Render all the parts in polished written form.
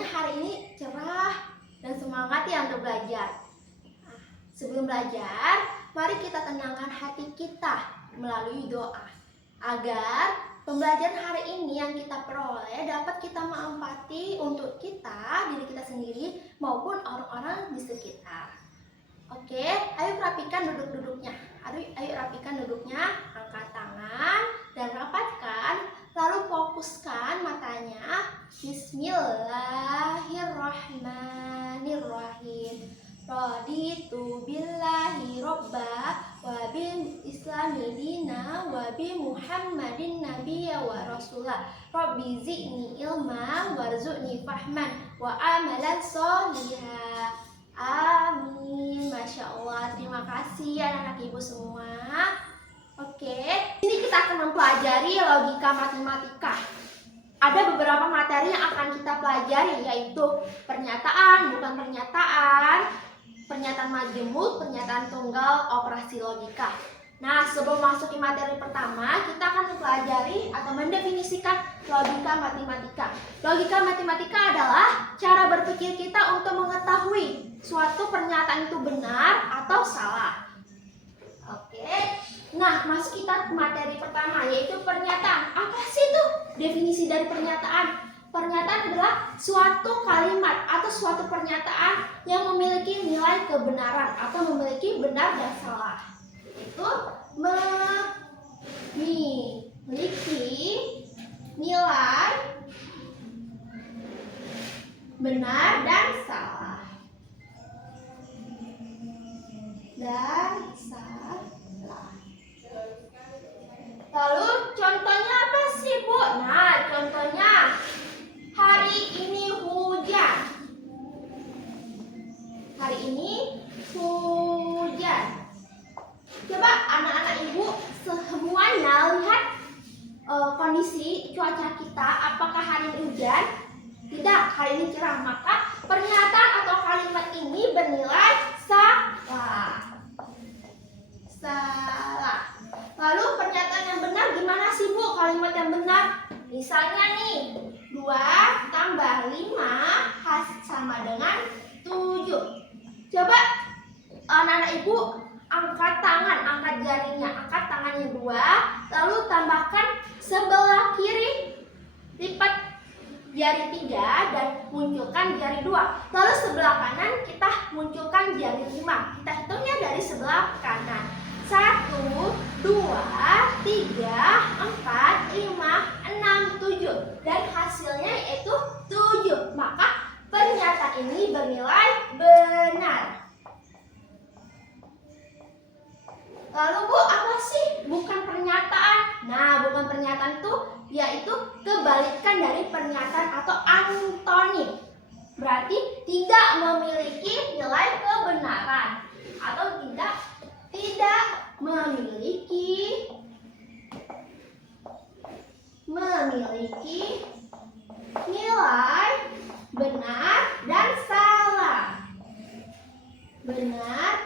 Semoga hari ini cerah dan semangat ya untuk belajar. Sebelum belajar, mari kita tenangkan hati kita melalui doa agar pembelajaran hari ini yang kita peroleh dapat kita menempati untuk kita, diri kita sendiri maupun orang-orang di sekitar. Oke, ayo rapikan duduk-duduknya. Ayo rapikan duduknya, angkat tangan dan rapatkan. Lalu fokuskan matanya. Bismillahirrahmanirrahim. Raditu billahi robba wa bil islami dina wa bi muhammadin nabiyya wa rasulah. Rabbi zidni ilma warzuqni fahman wa amalan sholihah. Amin. Masya Allah. Terima kasih anak-anak ibu semua. Oke, ini kita akan mempelajari logika matematika. Ada beberapa materi yang akan kita pelajari, yaitu pernyataan, bukan pernyataan, pernyataan majemuk, pernyataan tunggal, operasi logika. Nah, sebelum masuk ke materi pertama, kita akan mempelajari atau mendefinisikan logika matematika. Logika matematika adalah cara berpikir kita untuk mengetahui suatu pernyataan itu benar atau salah. Oke. Nah, masuk kita ke materi pertama, yaitu pernyataan. Apa sih itu definisi dari pernyataan? Pernyataan adalah suatu kalimat atau suatu pernyataan yang memiliki nilai kebenaran atau memiliki benar dan salah. Itu memiliki nilai benar dan salah. Lalu contohnya apa sih, Bu? Nah, contohnya hari ini hujan. Hari ini hujan. Coba anak-anak ibu semuanya lihat kondisi cuaca kita. Apakah hari ini hujan? Tidak, hari ini cerah. Maka pernyataan atau kalimat ini bernilai salah. Lalu pernyataan yang benar gimana sih, Bu? Kalimat yang benar. Misalnya nih, 2 tambah 5 sama dengan 7. Coba anak-anak ibu angkat tangan, angkat jarinya, angkat tangannya 2, lalu tambahkan sebelah kiri, lipat jari 3 dan munculkan jari 2. Lalu sebelah kanan kita munculkan jari 5. Kita hitungnya dari sebelah kanan. 1, 2, 3, 4, 5, 6, 7. Dan hasilnya yaitu 7. Maka pernyataan ini bernilai benar. Lalu, Bu, apa sih bukan pernyataan? Nah, bukan pernyataan itu yaitu kebalikan dari pernyataan atau antonim. Berarti tidak memiliki nilai kebenaran atau tidak memiliki nilai benar dan salah. Benar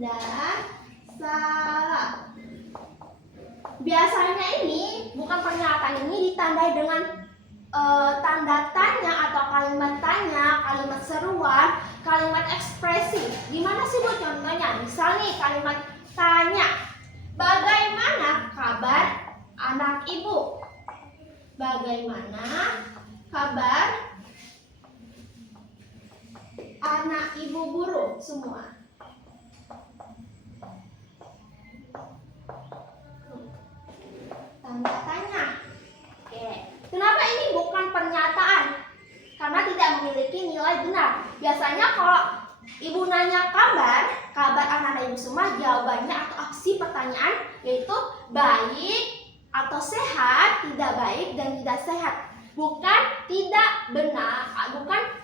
dan salah. Biasanya ini bukan pernyataan ini ditandai dengan tanda tanya atau kalimat tanya, kalimat seruan, kalimat ekspresi. Gimana sih, Bu, contohnya? Misal nih kalimat tanya, bagaimana kabar anak ibu? Bagaimana kabar anak ibu guru semua? Tanda tanya. Oke. Kenapa ini bukan pernyataan? Karena tidak memiliki nilai benar. Biasanya kalau ibu nanya kabar anak-anak ibu semua, jawabannya atau aksi pertanyaan yaitu baik atau sehat, tidak baik dan tidak sehat. Bukan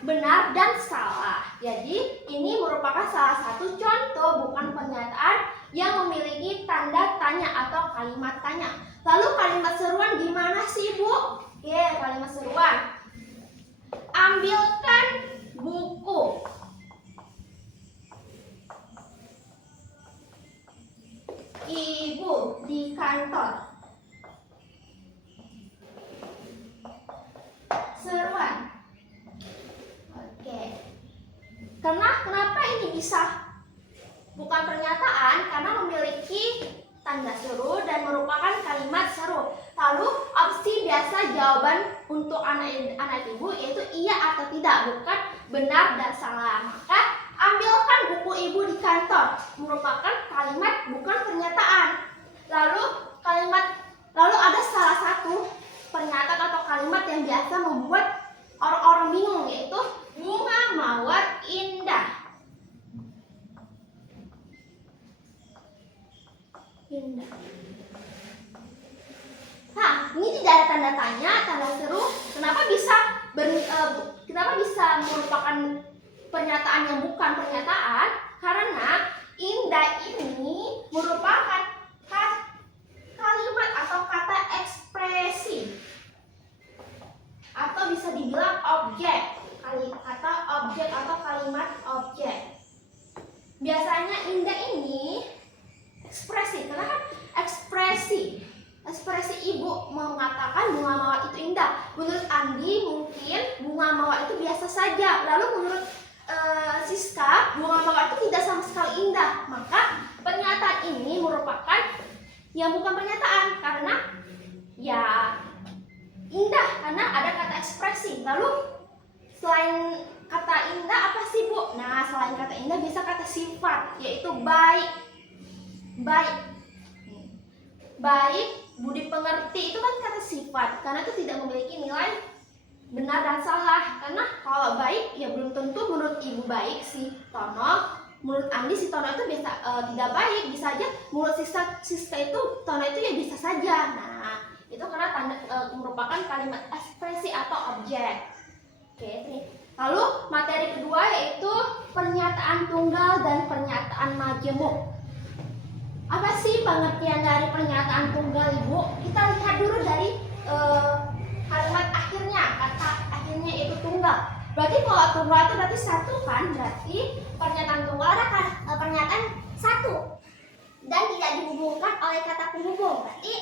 benar dan salah. Jadi ini merupakan salah satu contoh bukan pernyataan yang memiliki tanda tanya atau kalimat tanya. Lalu kalimat seruan gimana sih, Bu? Oke, kalimat seruan. Ambilkan buku. Ibu di kantor. Seruan. Karena kenapa ini bisa bukan pernyataan? Karena memiliki tanda seru dan merupakan kalimat seru. Lalu opsi biasa jawaban untuk anak ibu yaitu iya atau tidak, bukan benar dan salah. Maka ambilkan buku ibu di kantor merupakan kalimat bukan pernyataan. Lalu ada salah satu pernyataan atau kalimat yang biasa membuat orang-orang bingung, yaitu bunga mawar indah. Indah. Nah, ini tidak ada tanda tanya, tanda seru. Kenapa bisa merupakan pernyataan yang bukan pernyataan? Karena indah ini merupakan kalimat atau kata ekspresi, atau bisa dibilang objek. Kata objek atau kalimat objek. Biasanya indah ini ekspresi, karena kan ekspresi ibu mengatakan bunga mawar itu indah. Menurut Andi mungkin bunga mawar itu biasa saja. Lalu menurut Siska, bunga mawar itu tidak sama sekali indah. Maka pernyataan ini merupakan yang bukan pernyataan, karena ya indah karena ada kata ekspresi. Lalu selain kata indah apa sih, Bu? Nah, selain kata indah bisa kata sifat, yaitu baik. Baik, budi pengerti itu kan kata sifat, karena itu tidak memiliki nilai benar dan salah. Karena kalau baik ya belum tentu menurut ibu baik si Tono, menurut Andi si Tono itu biasa tidak baik, bisa aja menurut Siska itu Tono itu ya bisa saja. Nah, itu karena merupakan kalimat ekspresi atau objek. Oke, ini. Lalu materi kedua yaitu pernyataan tunggal dan pernyataan majemuk. Apa sih pengertian dari pernyataan tunggal, Ibu? Kita lihat dulu dari kalimat akhirnya, kata akhirnya itu tunggal. Berarti kalau tunggal itu berarti satu kan? Berarti pernyataan tunggal ada pernyataan satu dan tidak dihubungkan oleh kata penghubung. Berarti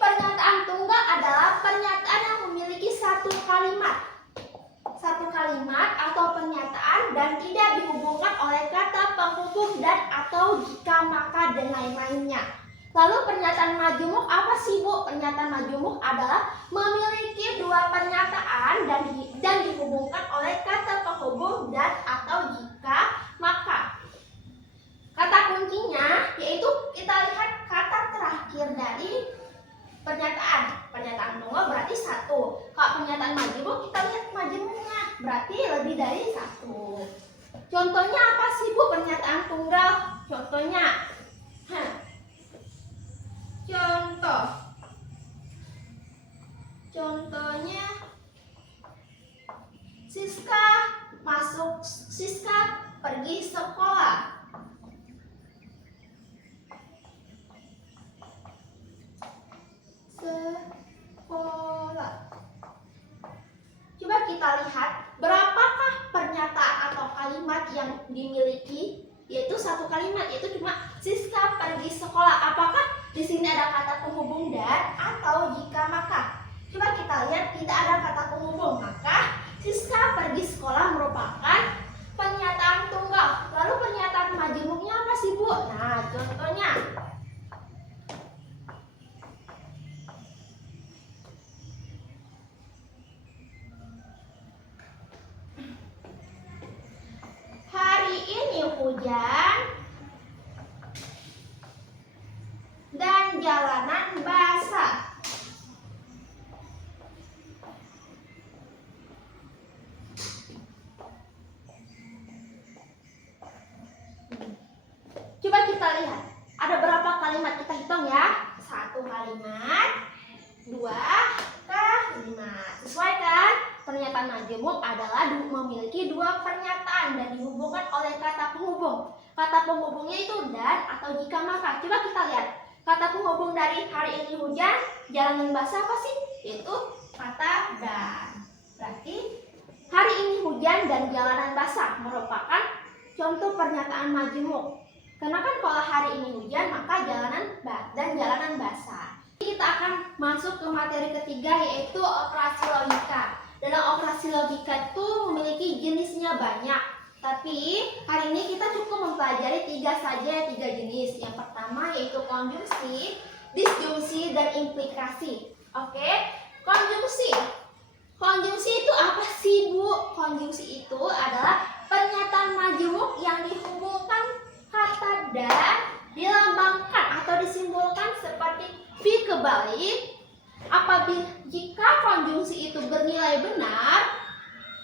pernyataan tunggal adalah pernyataan yang memiliki satu kalimat atau pernyataan dan tidak dihubungkan oleh kata penghubung dan atau jika maka dan lain-lainnya. Lalu pernyataan majemuk apa sih, Bu? Pernyataan majemuk adalah memiliki dua pernyataan dan dihubungkan oleh kata penghubung dan atau jika maka. Kata kuncinya yaitu kita lihat kata terakhir dari pernyataan tunggal berarti satu. Kalau pernyataan majemuk kita lihat majemuknya berarti lebih dari satu. Contohnya apa sih, Bu, pernyataan tunggal? Contohnya Contohnya Siska pergi sekolah. Coba kita lihat berapakah pernyataan atau kalimat yang dimiliki, yaitu satu kalimat, yaitu cuma Siska pergi sekolah. Apakah di sini ada kata penghubung dan atau jika maka? Coba kita lihat tidak ada kata penghubung, maka Siska pergi sekolah merupakan pernyataan tunggal. Lalu pernyataan majemuknya apa sih, Bu? Nah, contohnya hari ini hujan dan jalanan basah. Coba kita lihat, ada berapa kalimat, kita hitung ya. Satu kalimat, Kata penghubungnya itu dan atau jika maka. Coba kita lihat. Kata penghubung dari hari ini hujan, jalanan basah apa sih? Itu kata dan. Berarti hari ini hujan dan jalanan basah merupakan contoh pernyataan majemuk. Karena kan kalau hari ini hujan maka jalanan basah. Kita akan masuk ke materi ketiga, yaitu operasi logika. Dalam operasi logika itu memiliki jenisnya banyak. Tapi hari ini kita cukup mempelajari tiga jenis. Yang pertama yaitu konjungsi, disjungsi, dan implikasi. Oke, konjungsi. Konjungsi itu apa sih, Bu? Konjungsi itu adalah pernyataan majemuk yang dihubungkan kata dan dilambangkan atau disimbolkan seperti fi kebalik jika konjungsi itu bernilai benar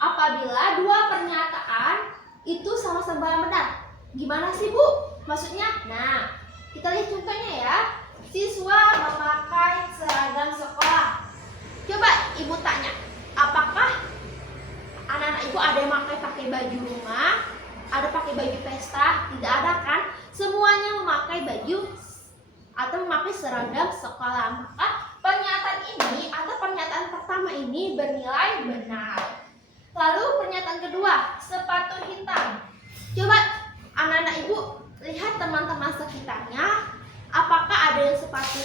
apabila dua pernyataan itu sama-sama benar. Gimana sih, Bu? Maksudnya? Nah, kita lihat contohnya ya. Siswa memakai seragam sekolah. Coba Ibu tanya, apakah anak-anak Ibu ada yang pakai baju rumah? Ada pakai baju pesta? Tidak ada kan? Semuanya memakai baju atau memakai seragam sekolah. Maka pernyataan ini atau pernyataan pertama ini bernilai benar. Lalu pernyataan kedua, sepatu hitam. Coba anak-anak Ibu lihat teman-teman sekitarnya, apakah ada yang sepatu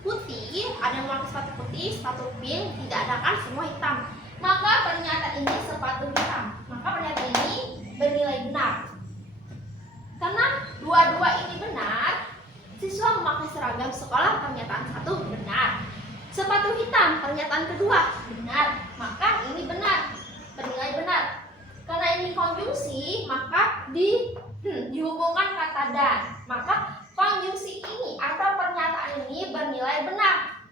putih, ada yang memakai sepatu putih, sepatu pink? Tidak ada kan, semua hitam. Maka pernyataan ini sepatu hitam. Maka pernyataan ini bernilai benar. Karena dua-dua ini benar, siswa memakai seragam sekolah, pernyataan satu benar. Sepatu hitam, pernyataan kedua benar. Maka ini benar, bernilai benar. Karena ini konjungsi, maka dihubungkan kata dan. Maka konjungsi ini atau pernyataan ini bernilai benar.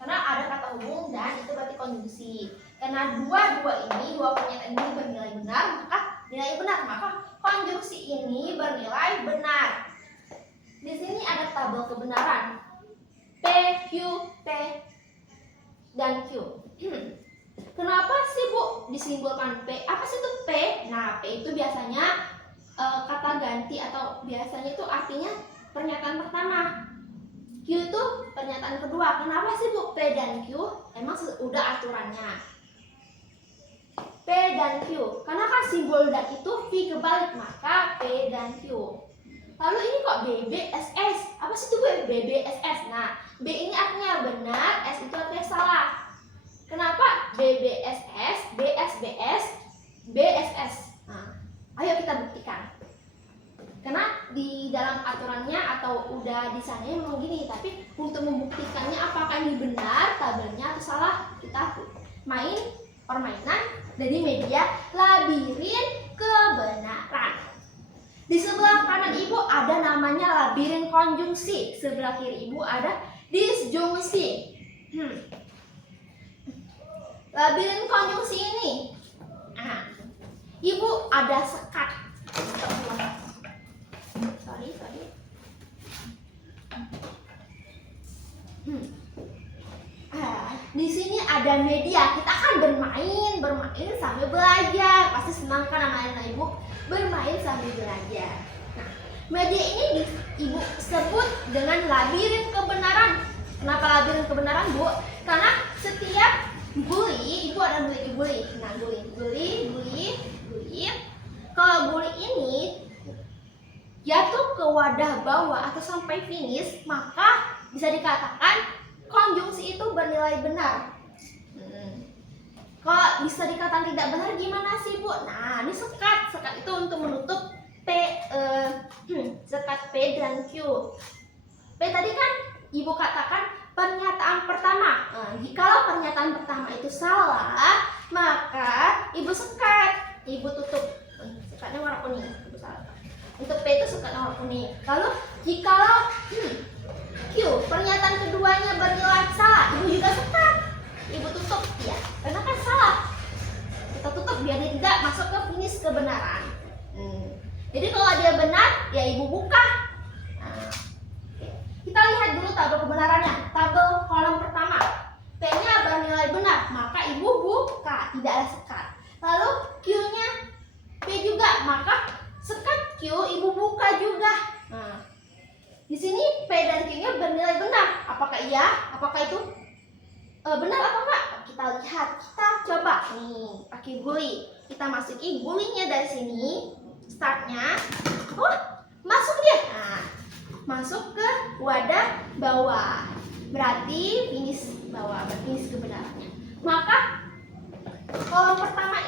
Karena ada kata hubung dan itu berarti konjungsi. Karena dua pernyataan ini bernilai benar, maka nilai benar. Maka konjungsi ini bernilai benar. Di sini ada tabel kebenaran. P, Q, P, dan Q. Kenapa sih, Bu, disimbolkan P? Apa sih itu P? Nah, P itu biasanya kata ganti atau biasanya itu artinya pernyataan pertama. Q itu pernyataan kedua. Kenapa sih, Bu, P dan Q? Emang udah aturannya. P dan Q. Karena kan simbol dan itu V kebalik, maka P dan Q. Lalu ini kok BBSS? Apa sih itu, Bu, BBSS? Nah, B ini artinya benar, S itu artinya salah. Kenapa BBSS, BSBS, BSS? Nah, ayo kita buktikan. Karena di dalam aturannya atau udah di sana memang gini, tapi untuk membuktikannya apakah ini benar tabelnya atau salah, kita main permainan dari media labirin kebenaran. Di sebelah kanan Ibu ada namanya labirin konjungsi, sebelah kiri Ibu ada disjungsi. Labirin konjungsi ini, Ibu ada sekat. Sorry. Di sini ada media. Kita akan bermain sambil belajar. Pasti senang kan anak-anak Ibu bermain sambil belajar. Nah, media ini Ibu sebut dengan labirin kebenaran. Kenapa labirin kebenaran, Bu? Karena setiap guli, Ibu ada guli. Nah, guli. Kalau guli ini jatuh ke wadah bawah atau sampai finish, maka bisa dikatakan konjungsi itu bernilai benar. Kalau bisa dikatakan tidak benar gimana sih, Bu? Nah, ini sekat itu untuk menutup sekat P dan Q. P tadi kan Ibu katakan pernyataan pertama. Jikalau pernyataan pertama itu salah, maka Ibu sekat, Ibu tutup. Sekatnya warna kuning. Untuk P itu sekatnya warna kuning. Lalu jikalau Q, pernyataan keduanya bernilai salah, Ibu juga sekat, Ibu tutup, ya, karena kan salah. Kita tutup biar dia tidak masuk ke finish kebenaran. Jadi kalau dia benar, ya Ibu buka. Kita lihat dulu tabel kebenarannya. Tabel kolom pertama, P-nya bernilai benar, maka Ibu buka, tidak ada sekat. Lalu Q-nya P juga, maka sekat Q Ibu buka P dan Q-nya bernilai benar. Apakah iya? Apakah itu benar atau enggak? Kita lihat. Kita coba nih pakai guli. Kita masukin gulinya dari sini. Startnya. Masuk dia. Nah, masuk ke wadah bawah. Berarti finish bawah, finish kebenarannya. Maka kolom pertama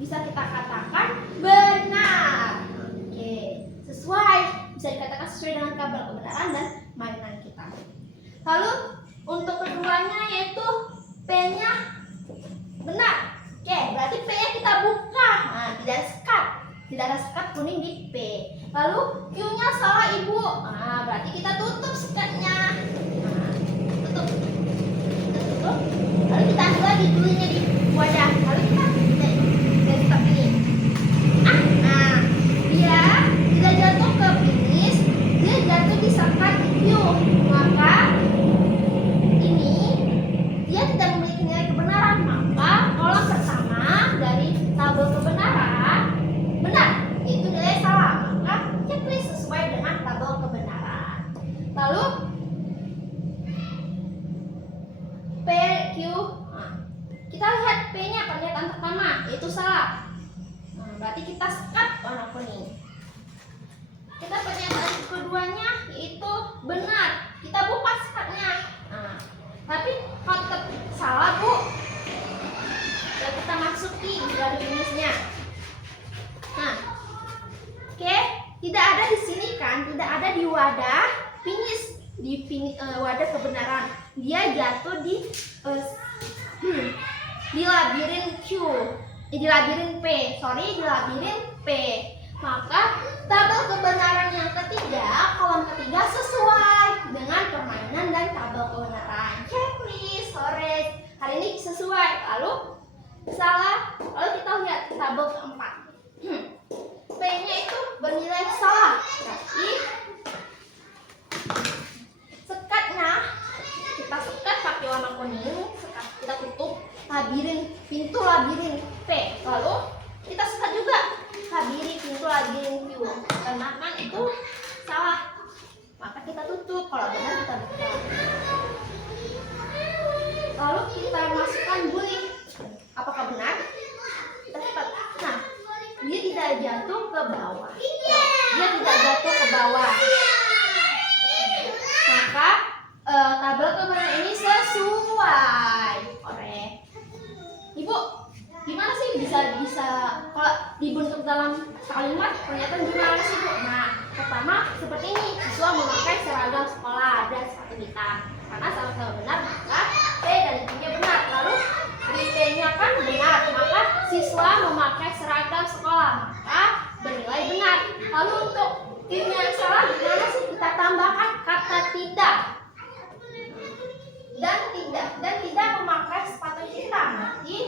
bisa kita katakan benar. Oke, sesuai, bisa dikatakan sesuai dengan kabar kebenaran dan mainan kita. Lalu untuk keduanya yaitu P-nya benar. Oke, berarti P-nya kita buka. Nah, tidak ada sekat kuning di P. Lalu Q-nya salah ibu. Nah, berarti kita tutup sekatnya. Nah, tutup. Lalu kita ambil lagi gulinya di wadah. Lalu kita seperti ini. Nah, dia tidak jatuh ke finish, dia jatuh di sekat Q. Maka ini dia tidak memiliki nilai kebenaran. Maka kolom pertama dari tabel kebenaran benar, itu nilai salah. Maka checklist sesuai dengan tabel kebenaran. Lalu P, Q. Kita lihat P-nya pernyataan pertama, yaitu salah. Berarti kita sekat warna kuning. Kita pernyataan keduanya yaitu benar. Kita buka sekatnya. Tapi kalau tetap salah, Bu, kita masukin dari finishnya. Oke, tidak ada di sini kan? Tidak ada di wadah finish, di wadah kebenaran. Dia jatuh di labirin Q, di labirin P, di labirin P. Maka tabel kebenaran yang ketiga, kolom ketiga sesuai dengan permainan dan tabel kebenaran. Checklist sore hari ini sesuai. Lalu salah. Lalu kita lihat tabel keempat. P-nya itu bernilai salah. Berarti sekatnya kita sekat pakai warna kuning. Sekat kita tutup. Pintu labirin P. Lalu kita sekat juga pintu labirin Q. Karena kan itu salah, maka kita tutup. Kalau benar kita buka. Lalu kita masukkan guli. Apakah benar? Kita sekat. Nah, dia tidak jatuh ke bawah. Dia tidak jatuh ke bawah. Maka tabel kebenaran ini sesuai. Ibu, gimana sih bisa kalau dibentuk dalam kalimat pernyataan gimana sih, Bu? Nah, pertama seperti ini, siswa memakai seragam sekolah dan sepatu hitam. Karena sama-sama benar, maka P dan Q-nya benar. Lalu di P-nya kan benar, maka siswa memakai seragam sekolah, maka bernilai benar. Lalu untuk Q-nya yang salah gimana sih? Kita tambahkan kata tidak. Dan tidak memakai sepatu hitam. Berarti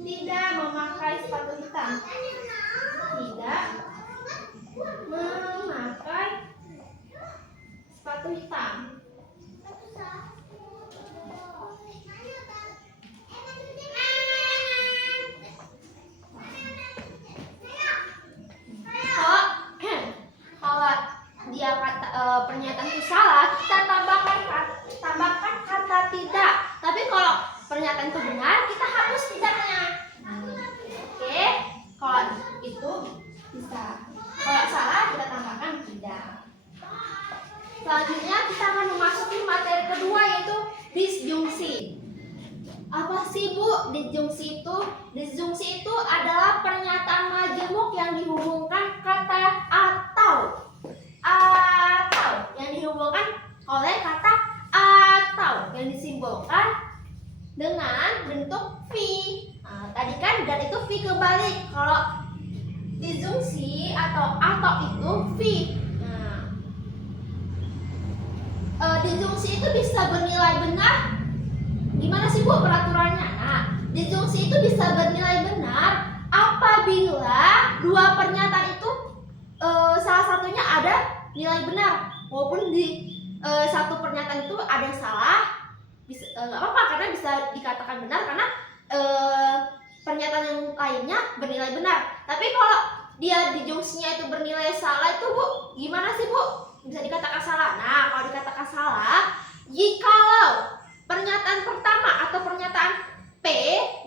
tidak memakai sepatu hitam. Tidak memakai sepatu hitam. Kalau dia kata pernyataan itu salah, kita tambahkan kata tidak. Tapi kalau pernyataan itu benar, kita hapus tidaknya. Oke, kalau itu bisa. Kalau salah, kita tambahkan tidak. Selanjutnya kita akan memasuki materi kedua, yaitu disjungsi. Apa sih, Bu, disjungsi itu? Disjungsi itu adalah pernyataan majemuk yang dihubungkan kata atau yang dihubungkan oleh kata atau yang disimbolkan dengan bentuk V. Tadi kan dan itu V kebalik. Kalau disjungsi atau itu V. Disjungsi itu bisa bernilai benar. Gimana sih, Bu, peraturannya? Nah, disjungsi itu bisa bernilai benar apabila dua pernyataan itu salah satunya ada nilai benar, walaupun di satu pernyataan itu ada yang salah, nggak apa-apa karena bisa dikatakan benar karena pernyataan yang lainnya bernilai benar. Tapi kalau dia dijungsinya itu bernilai salah itu Bu, gimana sih Bu? Bisa dikatakan salah. Nah, kalau dikatakan salah, jikalau pernyataan pertama atau pernyataan P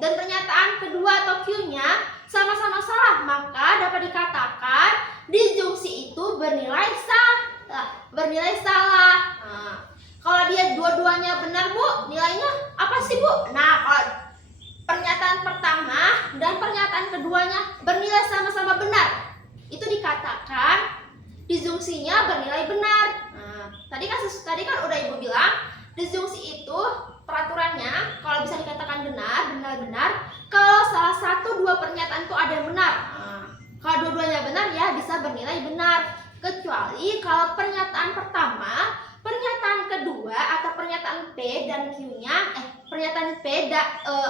dan pernyataan kedua atau Q-nya sama-sama salah, maka dapat dikatakan disjungsi itu bernilai salah. Nah, kalau dia dua-duanya benar Bu, nilainya apa sih Bu? Nah, kalau pernyataan pertama dan pernyataan keduanya bernilai sama-sama benar, itu dikatakan disjungsinya bernilai benar. Nah, tadi kan udah Ibu bilang, disjungsi itu peraturannya kalau bisa dikatakan benar, kalau salah satu dua pernyataan itu ada yang benar. Nah, kalau dua-duanya benar ya bisa bernilai benar. Kecuali kalau pernyataan pertama, pernyataan kedua atau pernyataan P dan Q-nya pernyataan P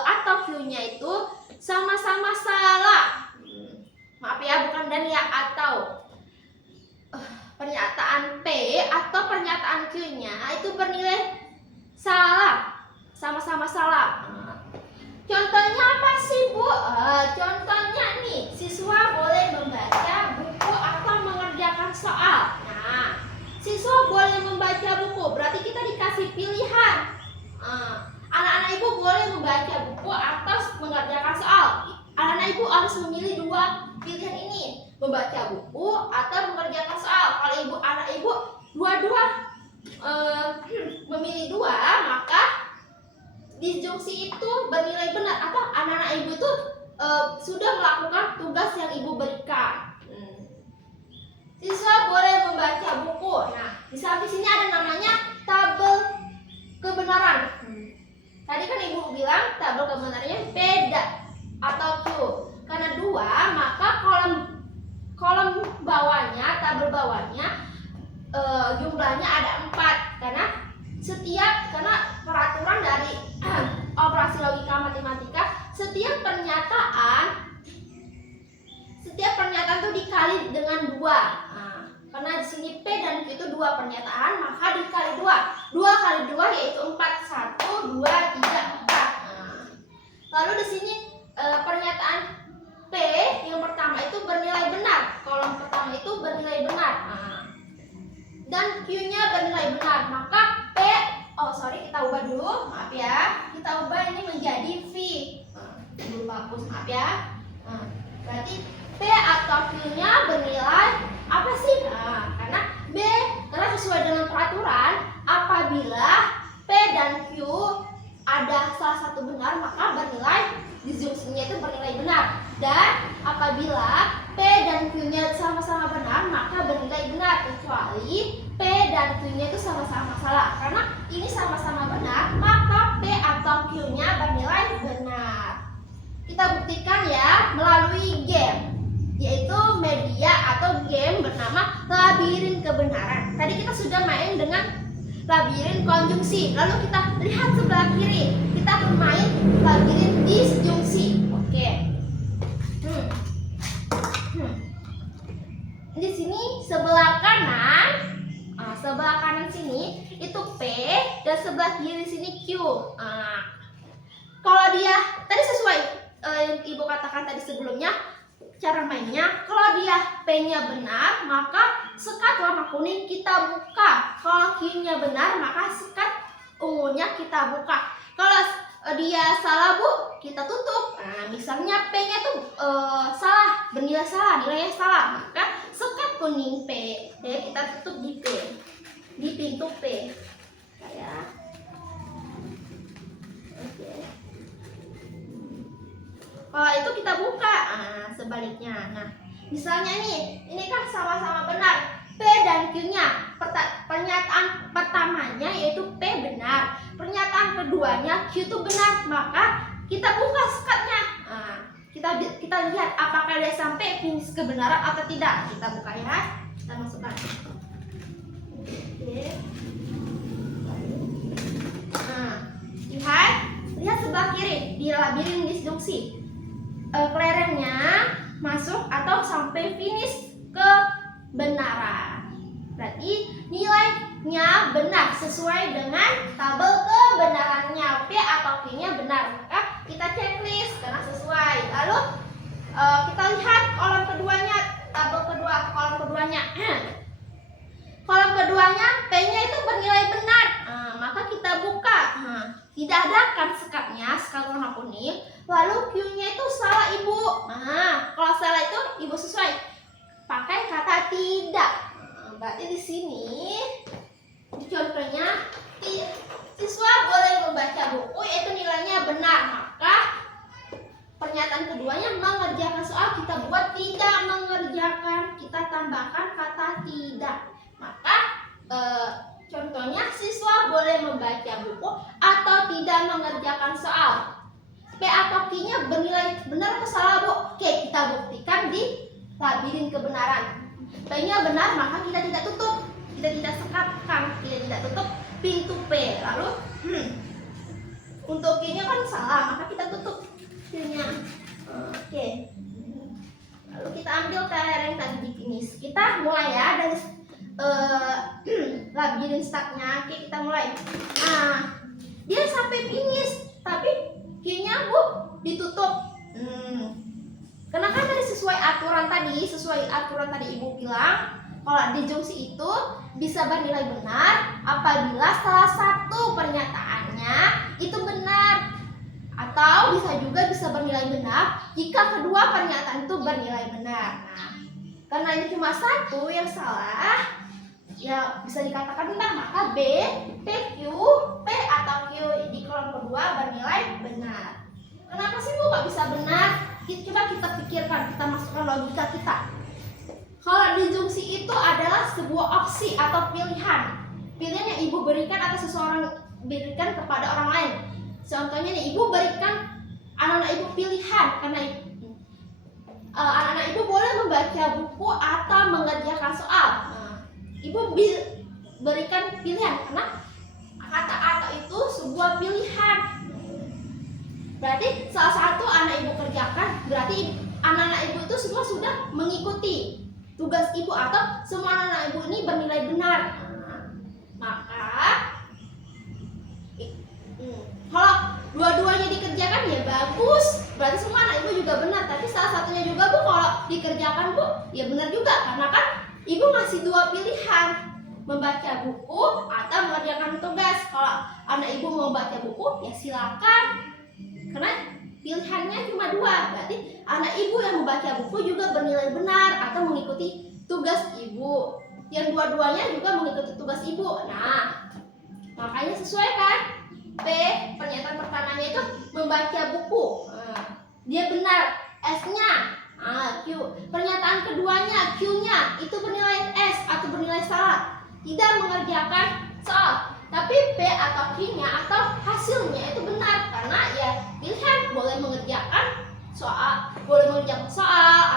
atau Q-nya itu sama-sama salah. Maaf ya, bukan dan ya, atau pernyataan P atau pernyataan Q-nya itu bernilai salah, sama-sama salah. Contohnya apa sih Bu? Contohnya nih, siswa boleh membaca buku atau mengerjakan soal. Nah, siswa boleh membaca buku, berarti kita dikasih pilihan. Anak-anak Ibu boleh membaca buku atau mengerjakan soal. Anak-anak Ibu harus memilih dua pilihan ini, membaca buku atau mengerjakan soal. Kalau anak Ibu dua-dua memilih dua, maka disjungsi itu bernilai benar atau anak-anak Ibu itu sudah melakukan tugas yang Ibu berikan. Siswa boleh membaca buku. Nah, di samping sini ada namanya tabel kebenaran. Tadi kan Ibu bilang tabel kebenarannya beda atau Q. Karena dua, maka kolom bawahnya, tabel bawahnya jumlahnya ada 4 karena peraturan dari operasi logika matematika, setiap pernyataan itu dikali dengan 2. Nah, karena di sini P dan Q itu 2 pernyataan, maka dikali 2. 2 kali 2 yaitu 4. 1, 2, 3, 4. Nah, lalu di sini pernyataan P yang pertama itu bernilai benar. Kolom pertama itu bernilai benar. Nah, dan Q-nya bernilai benar, maka kita ubah dulu, maaf ya, kita ubah ini menjadi V. Belum bagus, maaf ya. Berarti P atau Q-nya bernilai apa sih? Karena sesuai dengan peraturan, apabila P dan Q ada salah satu benar, maka bernilai disjungsinya itu bernilai benar. Dan apabila P dan Q-nya sama-sama benar, maka bernilai benar, kecuali P dan Q-nya itu sama-sama salah. Karena ini sama-sama benar, maka P atau Q-nya bernilai benar. Kita buktikan ya melalui game, yaitu media atau game bernama Labirin Kebenaran. Tadi kita sudah main dengan labirin konjungsi. Lalu kita lihat sebelah kiri, kita akan main labirin disjungsi. Oke. Di sini sebelah kanan sini itu P dan sebelah kiri sini Q. Kalau dia tadi sesuai yang Ibu katakan tadi sebelumnya, cara mainnya, kalau dia P-nya benar, maka sekat warna kuning kita buka. Kalau Q-nya benar, maka sekat ungunya kita buka. Kalau dia salah Bu, kita tutup. Nah, misalnya P-nya tuh salah, bernilai salah, nilainya salah, maka sekat kuning P, kita tutup di P, di pintu P. Kayak oke. Kalau itu kita buka, sebaliknya. Nah, misalnya nih, ini kan sama-sama benar, P dan Q-nya. Pernyataan pertamanya yaitu P benar, pernyataan keduanya Q itu benar, maka kita buka sekatnya. Kita lihat apakah dia sampai finish kebenaran atau tidak. Kita buka ya, kita masukkan. Oke. Lihat sebelah kiri di labirin disjungsi. Kelerengnya masuk atau sampai finish kebenaran. Berarti nilainya benar sesuai dengan tabel kebenarannya. P atau Q-nya benar, maka kita checklist karena sesuai. Lalu Kita lihat kolom keduanya, tabel kedua, kolom keduanya. Kolom keduanya P-nya itu bernilai benar. Maka kita buka. Tidak ada kan sekatnya, sekat warna kuning. Lalu Q-nya itu salah Ibu. Kalau salah itu Ibu sesuai pakai kata tidak. Berarti di sini di contohnya siswa boleh membaca buku yaitu nilainya benar. Maka pernyataan keduanya mengerjakan soal kita buat tidak mengerjakan, kita tambahkan kata tidak. Maka contohnya siswa boleh membaca buku atau tidak mengerjakan soal. P atau Q-nya bernilai benar atau salah, Bu? Oke, kita buktikan di labirin kebenaran. P-nya benar, maka kita tidak tutup, kita tidak sekatkan, kita tidak tutup pintu P. Lalu untuk Q-nya kan salah, maka kita tutup Q-nya. Oke. Lalu kita ambil TR yang tadi di finish. Kita mulai ya dari labirin startnya. Oke, kita mulai. Dia sampai finish, tapi Q-nya Bu ditutup. Karena kan dari sesuai aturan tadi Ibu bilang kalau disjungsi itu bisa bernilai benar apabila salah satu pernyataannya itu benar, atau bisa bernilai benar jika kedua pernyataan itu bernilai benar. Karena ini cuma satu yang salah, ya bisa dikatakan benar, maka B, PQ, P atau Q di kolom kedua bernilai benar. Kenapa sih Bu nggak bisa benar? Coba kita pikirkan, kita masukkan logika kita. Kalau disjungsi itu adalah sebuah opsi atau pilihan yang Ibu berikan atau seseorang berikan kepada orang lain. Contohnya nih, Ibu berikan anak-anak Ibu pilihan, karena anak-anak Ibu boleh membaca buku atau mengerjakan soal. Ibu berikan pilihan karena kata atau itu sebuah pilihan. Berarti salah satu anak Ibu kerjakan, berarti anak-anak Ibu itu semua sudah mengikuti tugas Ibu, atau semua anak-anak Ibu ini bernilai benar. Maka kalau dua-duanya dikerjakan ya bagus, berarti semua anak Ibu juga benar. Tapi salah satunya juga Bu kalau dikerjakan Bu ya benar juga, karena kan Ibu ngasih dua pilihan, membaca buku atau mengerjakan tugas. Kalau anak Ibu mau baca buku ya silakan, karena pilihannya cuma dua. Berarti anak Ibu yang membaca buku juga bernilai benar atau mengikuti tugas Ibu. Yang dua-duanya juga mengikuti tugas Ibu. Nah, makanya sesuai kan? P, pernyataan pertamanya itu membaca buku, dia benar. S-nya, Q. Pernyataan keduanya, Q-nya itu bernilai S atau bernilai salah, tidak mengerjakan soal. Tapi P atau Q-nya atau hasilnya itu benar, karena ya pilihan boleh mengerjakan soal,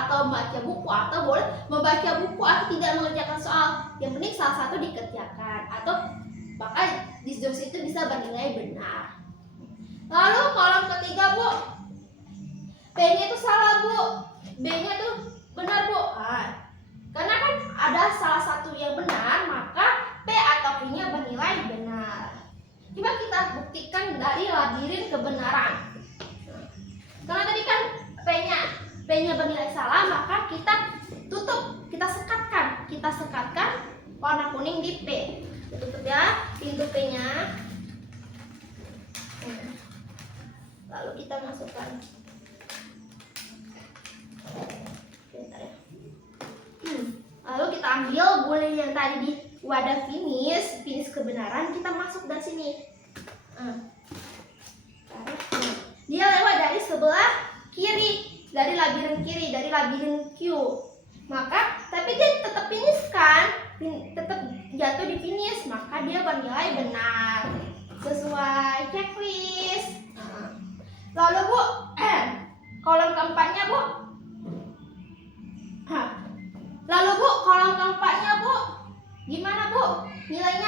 atau membaca buku, atau boleh membaca buku atau tidak mengerjakan soal. Yang penting salah satu dikerjakan, atau bahkan disjungsi itu bisa bernilai benar. Lalu kolom ketiga Bu, P-nya itu salah Bu, B-nya itu benar Bu. Karena kan ada salah satu yang benar, maka P atau Q-nya bernilai benar. Coba kita buktikan dari labirin kebenaran. Karena tadi kan P-nya bernilai salah, maka kita tutup, kita sekatkan warna kuning di P. Tutup ya pintu P-nya. Lalu kita masukkan. Bentar ya. Lalu kita ambil bulir yang tadi di wadah finish kebenaran, kita masuk dari sini. Dia lewat dari sebelah kiri, dari labirin kiri, dari labirin Q. Maka tapi dia tetap finish kan, tetap jatuh di finish, maka dia bernilai benar sesuai checklist. Lalu Bu, kolom keempatnya Bu. Lalu Bu, kolom keempatnya Bu, gimana Bu? Nilai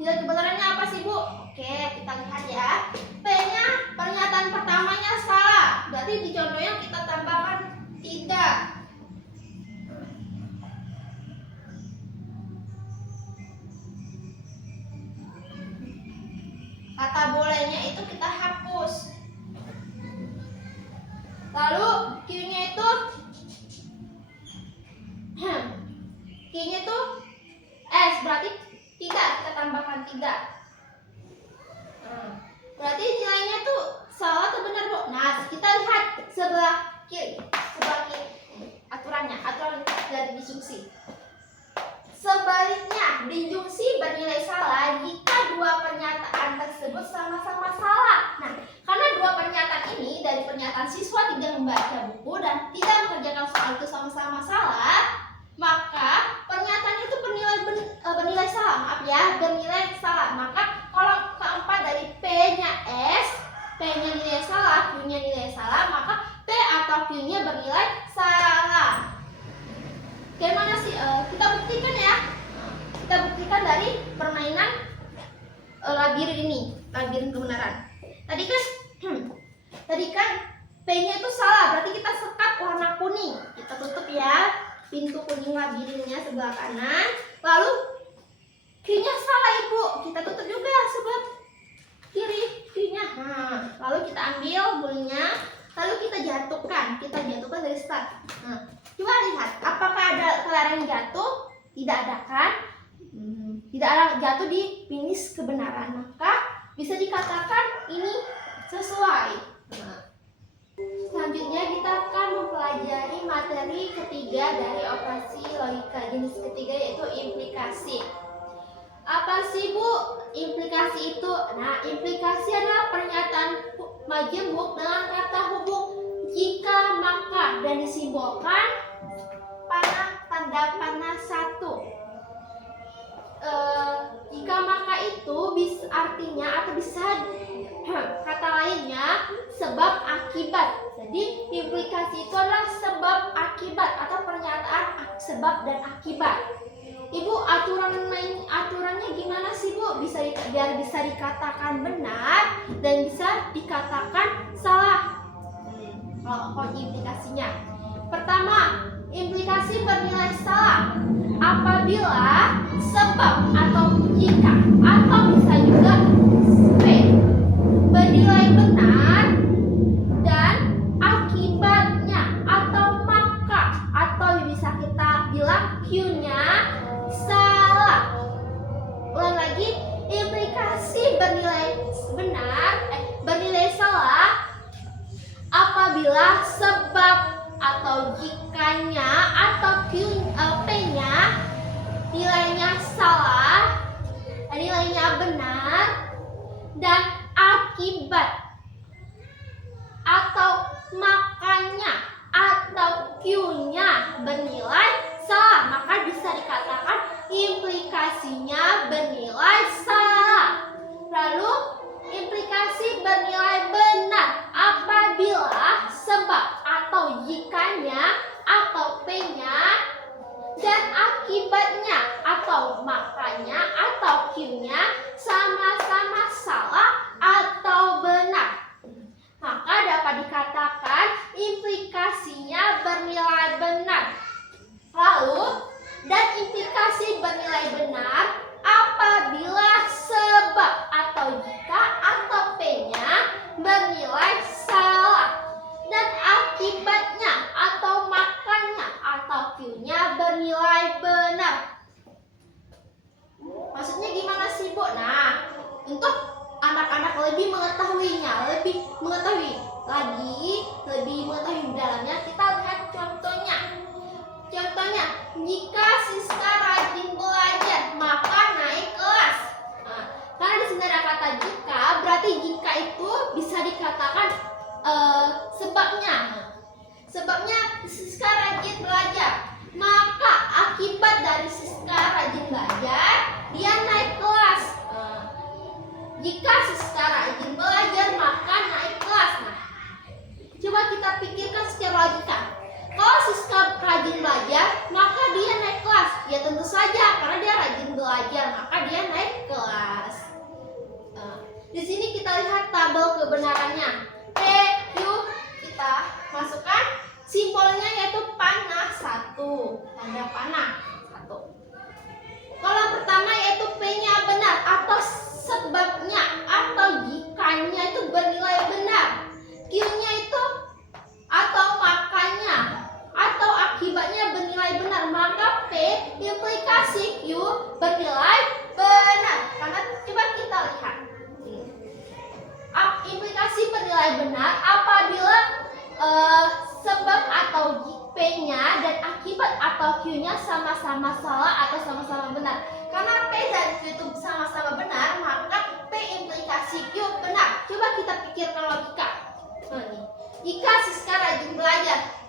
kebenarannya apa sih Bu? Oke, kita lihat ya. P-nya pernyataan pertamanya salah, berarti di contohnya kita tambahkan tidak. Kata bolehnya itu kita hapus. Lalu Q Q-nya itu Q-nya itu S, berarti 3, kita tambahkan 3. Berarti nilainya tuh salah atau benar, Bu? Nah, kita lihat sebelah kiri aturan dari disjungsi. Sebaliknya, disjungsi bernilai salah jika dua pernyataan tersebut sama-sama salah. Nah, karena dua pernyataan ini dari pernyataan siswa tidak membaca buku dan tidak mengerjakan soal itu sama-sama salah, maka pernyataan itu bernilai salah. Maaf ya, bernilai salah. Maka kalau keempat dari P-nya S, P-nya nilai salah, Q-nya nilai salah, maka P atau Q-nya bernilai salah. Bagaimana sih? Kita buktikan ya. Kita buktikan dari permainan labirin ini, labirin kebenaran. Tadi kan P-nya itu salah, berarti kita sekat warna kuning. Kita tutup ya pintu kuning labirinnya sebelah kanan. Lalu Q-nya salah, Ibu. Kita tutup juga sebelah kiri Q-nya. Lalu kita ambil bulunya, lalu kita jatuhkan dari start. Coba lihat, apakah ada kelereng jatuh? Tidak ada kan? Tidak ada jatuh di finish kebenaran, maka bisa dikatakan ini sesuai. Selanjutnya kita akan mempelajari materi ketiga dari operasi logika jenis ketiga, yaitu implikasi. Apa sih, Bu, implikasi itu? Nah, implikasi adalah pernyataan majemuk dengan kata hubung jika maka dan disimbolkan tanda panah 1. Jika maka itu bisa artinya atau bisa kata lainnya sebab akibat. Jadi implikasi itu adalah sebab akibat atau pernyataan sebab dan akibat. Ibu, aturannya gimana sih, Bu? Biar bisa dikatakan benar dan bisa dikatakan salah. Kalau implikasinya, pertama, implikasi bernilai salah apabila sebab atau jika atau bisa juga P bernilai benar dan akibatnya atau maka atau bisa kita bilang Q-nya salah. Ulang lagi, implikasi bernilai salah apabila sebab atau jikanya atau P-nya nilainya salah, nilainya benar, dan akibat atau makanya atau Q-nya bernilai salah, maka bisa dikatakan implikasinya bernilai salah. Lalu implikasi bernilai benar apabila sebab atau jikanya atau P-nya dan akibatnya atau makanya atau Q-nya sama-sama salah atau benar. Maka dapat dikatakan implikasinya bernilai benar. Lalu, dan implikasi bernilai benar apabila sebab atau jika atau P-nya bernilai salah dan akibatnya atau makanya atau Q-nya bernilai benar. Maksudnya gimana sih, Bu? Nah, untuk anak-anak lebih mengetahui dalamnya, kita lihat contohnya. Jika Siska rajin belajar, maka naik kelas. Karena di sini ada kata jika, berarti jika itu bisa dikatakan sebabnya. Sebabnya Siska rajin belajar, maka akibat dari Siska rajin belajar, dia naik kelas. Jika Siska rajin belajar, maka naik kelas. Nah, coba kita pikirkan secara logika. Kalau Siska rajin belajar, maka dia naik kelas. Ya tentu saja, karena dia rajin belajar, maka dia naik kelas. Di sini kita lihat tabel kebenarannya. P, Q, kita masukkan simbolnya yaitu panah 1. Tanda panah 1. Kalau pertama yaitu P-nya benar atau sebabnya atau jikanya itu bernilai benar. Q-nya itu atau makanya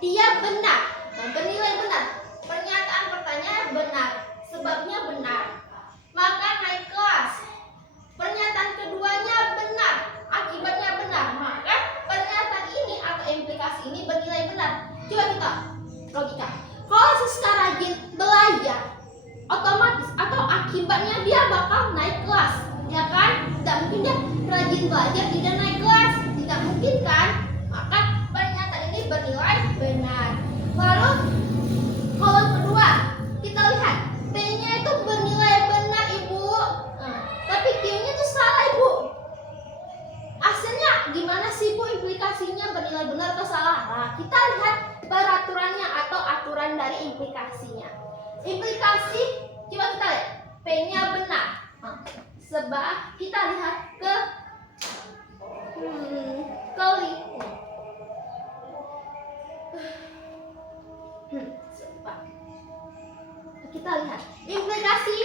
dia benar. Bernilai benar. Pernyataan pertanyaan benar. Sebabnya benar. Maka naik kelas. Pernyataan keduanya benar. Akibatnya benar. Maka pernyataan ini atau implikasi ini bernilai benar. Coba kita logika. Kalau Siska rajin belajar, otomatis atau akibatnya dia bakal naik kelas, ya kan? Tidak mungkin dia rajin belajar tidak naik kelas, tidak mungkin kan? Maka pernyataan ini bernilai benar. Lalu kolom kedua kita lihat P-nya itu bernilai benar ibu, tapi Q-nya itu salah ibu. Hasilnya gimana sih bu? Implikasinya bernilai benar atau salah? Nah, kita lihat peraturannya atau aturan dari implikasinya. Implikasi, coba kita lihat P-nya benar. Sebab kita lihat ke kita lihat implikasi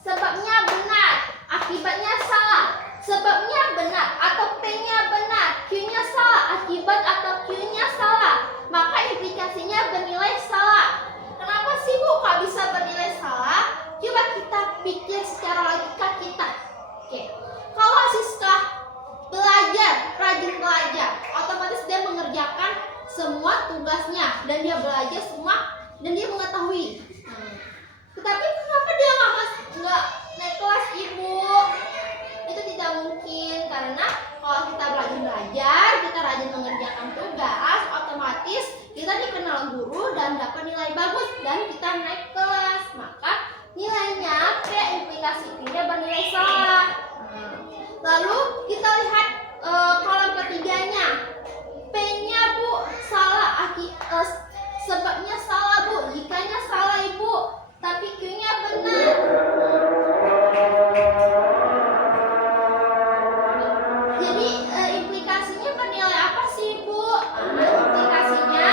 sebabnya benar, akibatnya salah. Sebabnya benar atau P-nya benar, Q-nya salah, akibat atau Q-nya salah, maka implikasinya bernilai salah. Kenapa sih bu kok bisa bernilai salah? Coba kita pikir secara logika kita. Oke, kalau Siska belajar, rajin belajar, otomatis dia mengerjakan semua tugasnya dan dia belajar semua dan dia mengetahui. Tetapi kenapa dia nggak naik kelas ibu? Itu tidak mungkin karena kalau kita belajar, kita rajin mengerjakan tugas, otomatis kita dikenal guru dan dapat nilai bagus dan kita naik kelas. Maka nilainya P implikasi Q-nya bernilai salah. Lalu kita lihat kolom ketiganya. P-nya bu salah, sebabnya salah bu, jikanya salah ibu, tapi Q-nya benar. Jadi implikasinya bernilai apa sih bu? Implikasinya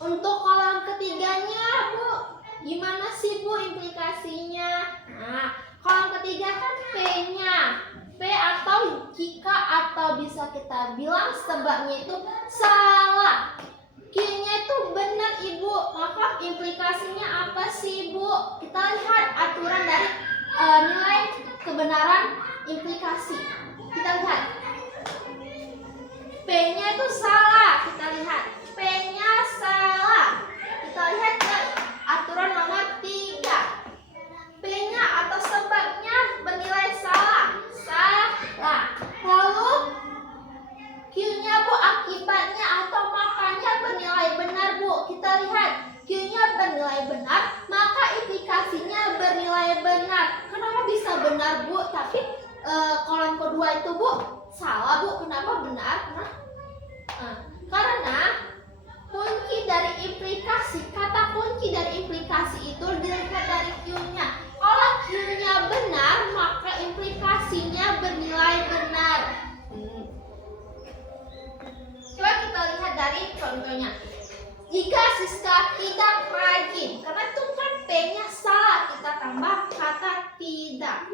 untuk kolom ketiganya bu, gimana sih bu implikasinya? Nah, kolom ketiga kan P-nya, P atau jika atau bisa kita bilang sebabnya itu salah, Q-nya itu benar ibu. Maka implikasinya apa sih bu? Kita lihat aturan dari nilai kebenaran implikasi. Kita lihat P-nya itu salah. Kita lihat P-nya salah. Kita lihat ke aturan nomor 3. P-nya atau sebabnya bernilai salah. Salah. Lalu Q-nya bu akibatnya atau makanya bernilai benar bu. Kita lihat Q-nya bernilai benar, maka implikasinya bernilai benar. Kenapa bisa benar bu? Tapi kolom kedua itu bu salah bu. Kenapa benar? Karena kunci dari implikasi, kata kunci dari implikasi itu dilihat dari Q-nya. Kalau Q-nya benar, maka implikasinya bernilai benar. Coba kita lihat dari contohnya. Jika Siska tidak rajin, karena itu kan P-nya salah, kita tambah kata tidak.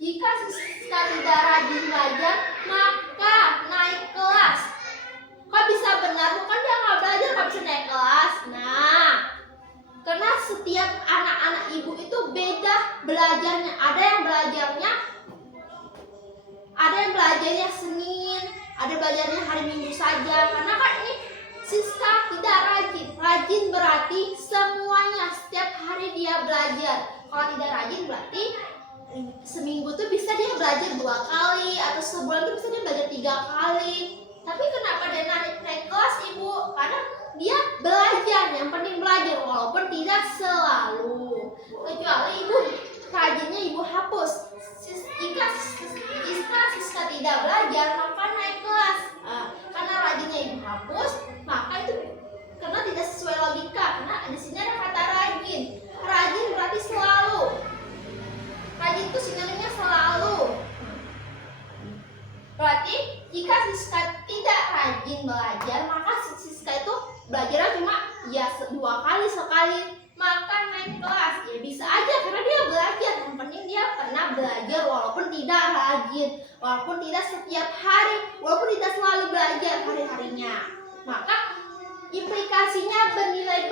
Jika Siska tidak rajin belajar, maka naik kelas. Kok bisa benar? Bukan dia nggak belajar, nggak bisa naik kelas. Nah, karena setiap anak-anak ibu itu beda belajarnya. Ada yang belajarnya Senin, ada belajarnya hari Minggu saja. Karena kan ini Siska tidak rajin. Rajin berarti semuanya, setiap hari dia belajar. Kalau tidak rajin berarti seminggu tuh bisa dia belajar 2 kali, atau sebulan tuh bisa dia belajar 3 kali. Tapi kenapa dia naik kelas ibu? Karena dia belajar, yang penting belajar walaupun tidak selalu. Kecuali ibu rajinnya ibu hapus. Jika Siska tidak belajar maka naik kelas. Karena rajinnya ibu hapus, maka itu karena tidak sesuai logika. Karena di sini ada kata rajin. Rajin berarti selalu. Rajin itu sinonimnya selalu. Berarti jika Siska tidak rajin belajar, maka Siska itu belajarnya cuma ya 2 kali sekali, maka naik kelas. Ya bisa aja karena dia dia pernah belajar walaupun tidak rajin, walaupun tidak setiap hari, walaupun tidak selalu belajar hari-harinya. Maka implikasinya bernilai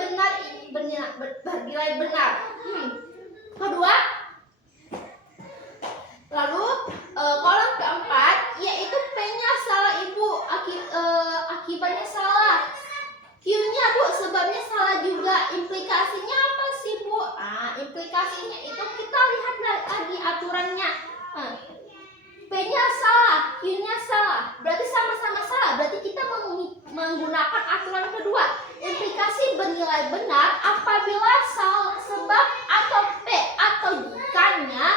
benar. Kedua, lalu kolom keempat yaitu P-nya salah ibu, akibatnya salah. Q-nya bu, sebabnya salah juga. Implikasinya apa sih bu? Implikasinya itu kita lihat lagi aturannya. P-nya salah, Q-nya salah, berarti sama-sama salah. Berarti kita menggunakan aturan kedua. Implikasi bernilai benar apabila sebab atau P atau jikanya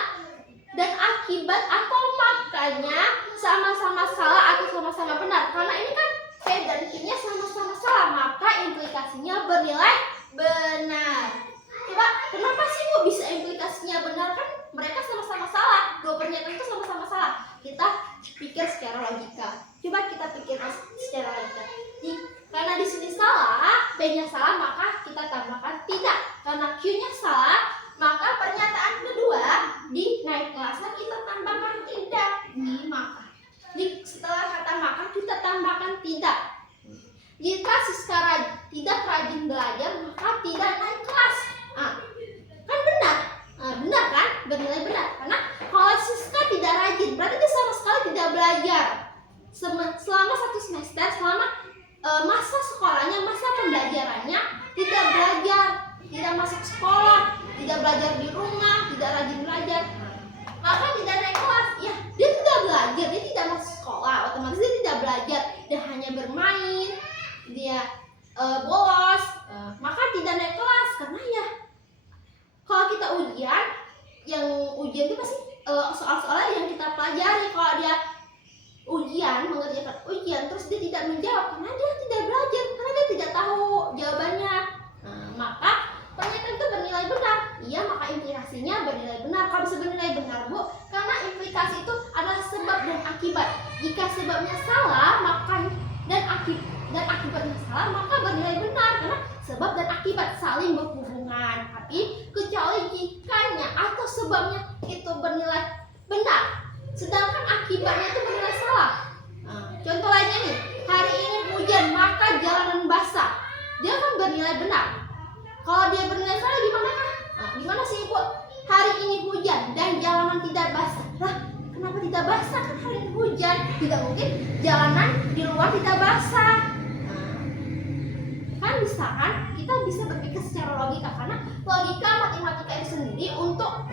dan akibat atau makanya sama-sama salah atau sama-sama benar. Karena ini kan P dan Q-nya sama-sama salah, maka implikasinya bernilai benar. Coba, kenapa sih bu bisa implikasinya benar? Kan mereka sama-sama salah, dua pernyataan itu sama-sama salah. Kita pikir secara logika. Coba kita pikir secara logika. Karena di sini salah, P-nya salah, maka kita tambahkan tidak. Karena Q-nya salah, maka pernyataan kedua di naik kelasnya kita tambahkan tidak. Setelah kata maka kita tambahkan tidak. Jika Siska tidak rajin belajar, maka tidak naik kelas. Kan benar, benar kan? Bernilai benar. Karena kalau Siska tidak rajin, berarti dia sama sekali tidak belajar. Selama 1 semester, selama masa sekolahnya, masa pembelajarannya tidak belajar, tidak masuk sekolah, tidak belajar di rumah, tidak rajin belajar, maka tidak naik kelas. Ya, dia tidak belajar, dia tidak masuk sekolah, otomatis dia tidak belajar, dia hanya bermain, dia bolos, maka tidak naik kelas. Karena ya, kalau kita ujian, yang ujian itu pasti soal-soal yang kita pelajari. Kalau dia mengerjakan ujian terus dia tidak menjawab karena dia tidak belajar, karena dia tidak tahu jawabannya, maka pernyataan itu bernilai benar. Iya, maka implikasinya bernilai benar. Kalau bisa bernilai benar bu, karena implikasi itu adalah sebab dan akibat. Jika sebabnya salah dan akibatnya salah, maka bernilai benar karena sebab dan akibat saling berhubungan. Tapi kecuali jikanya atau sebabnya itu bernilai benar, sedangkan akibatnya itu bernilai salah. Contoh lainnya nih, hari ini hujan maka jalanan basah, dia kan bernilai benar. Kalau dia bernilai salah gimana kah? Gimana sih ibu? Hari ini hujan dan jalanan tidak basah. Lah, kenapa tidak basah? Kan hari ini hujan, tidak mungkin jalanan di luar tidak basah. Kan bisa kan? Kita bisa berpikir secara logika, karena logika matematika itu sendiri untuk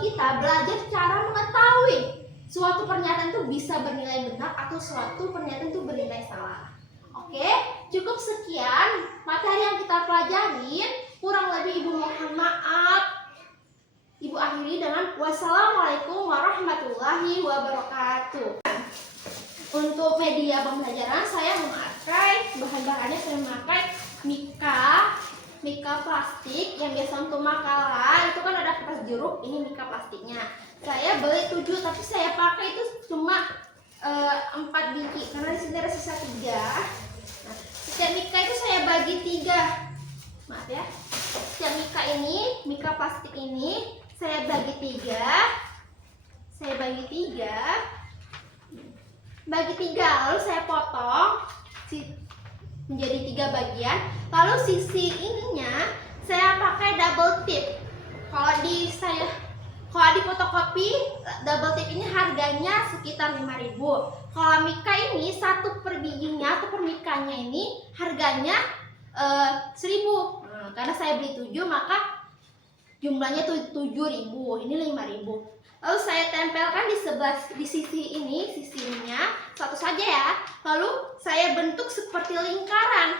kita belajar cara mengetahui suatu pernyataan itu bisa bernilai benar atau suatu pernyataan itu bernilai salah. Oke, cukup sekian materi yang kita pelajarin. Kurang lebih ibu mohon maaf. Ibu akhiri dengan wassalamualaikum warahmatullahi wabarakatuh. Untuk media pembelajaran saya memakai bahan-bahannya, saya memakai mika plastik yang biasa untuk makalah. Itu kan ada kertas jeruk, ini mika plastiknya. Saya beli 7, tapi saya pakai itu cuma 4 biji karena di sini ada sisa 3. Nah, setiap mika itu saya bagi 3. Maaf ya. Setiap mika plastik ini saya bagi 3. Saya bagi 3. Lalu saya potong menjadi 3 bagian. Lalu sisi ininya saya pakai double tip. Kalau di fotokopi double tip ini harganya sekitar 5.000. Kalau mika ini 1 per bijinya atau per mikanya ini harganya 1.000. Karena saya beli 7 maka jumlahnya 7.000. Ini 5.000. Lalu saya tempelkan di sisi ininya satu saja ya. Lalu saya bentuk seperti lingkaran,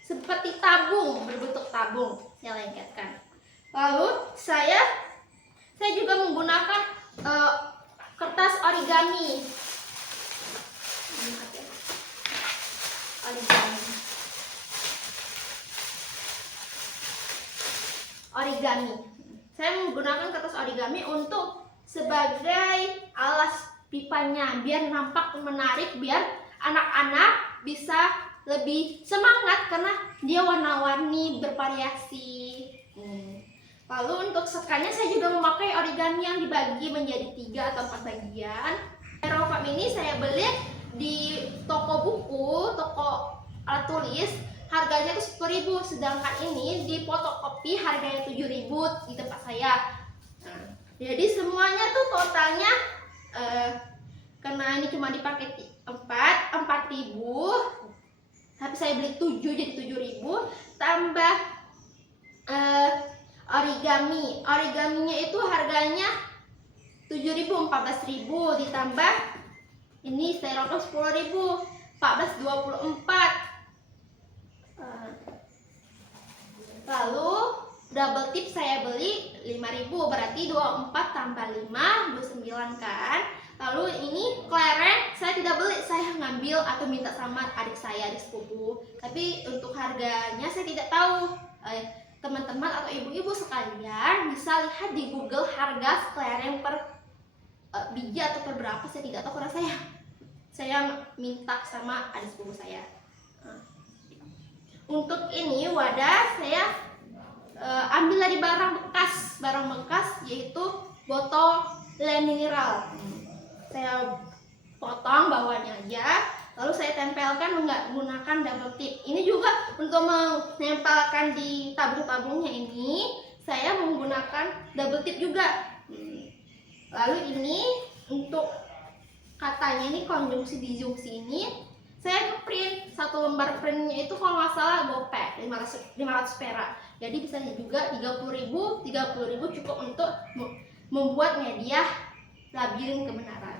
seperti tabung, berbentuk tabung. Saya lengketkan. Lalu saya juga menggunakan kertas origami. Origami. Saya menggunakan kertas origami untuk sebagai alas pipanya, biar nampak menarik, biar anak-anak bisa lebih semangat karena dia warna-warni, bervariasi. Lalu untuk sekannya saya juga memakai origami yang dibagi menjadi 3 atau 4 bagian. Styrofoam ini saya beli di toko buku, toko alat tulis, harganya itu 10.000, sedangkan ini di fotokopi harganya 7.000 di tempat saya. Nah, jadi semuanya tuh totalnya karena ini cuma dipakai 4.000, tapi saya beli 7 jadi 7.000 tambah origaminya itu harganya 7.000, 14.000 ditambah ini styrofoam 10.000, 14.24. Lalu double tip saya beli 5.000, berarti 24 tambah 5 29 kan. Lalu ini kelereng saya tidak beli, saya ngambil atau minta sama adik saya, adik sepupu. Tapi untuk harganya saya tidak tahu. Teman-teman atau ibu-ibu sekalian bisa lihat di Google harga kelereng per biji atau per berapa, saya tidak tahu karena saya minta sama adik sepupu saya. Untuk ini wadah saya ambil dari barang bekas yaitu botol le mineral. Saya potong bawahnya aja, lalu saya tempelkan menggunakan double tip. Ini juga untuk menempelkan di tabung-tabungnya ini saya menggunakan double tip juga. Lalu ini untuk katanya ini konjungsi disjungsi ini saya print, satu lembar printnya itu kalau nggak salah gopek 500 perak. Jadi bisa juga 30.000 cukup untuk membuat media labirin kebenaran.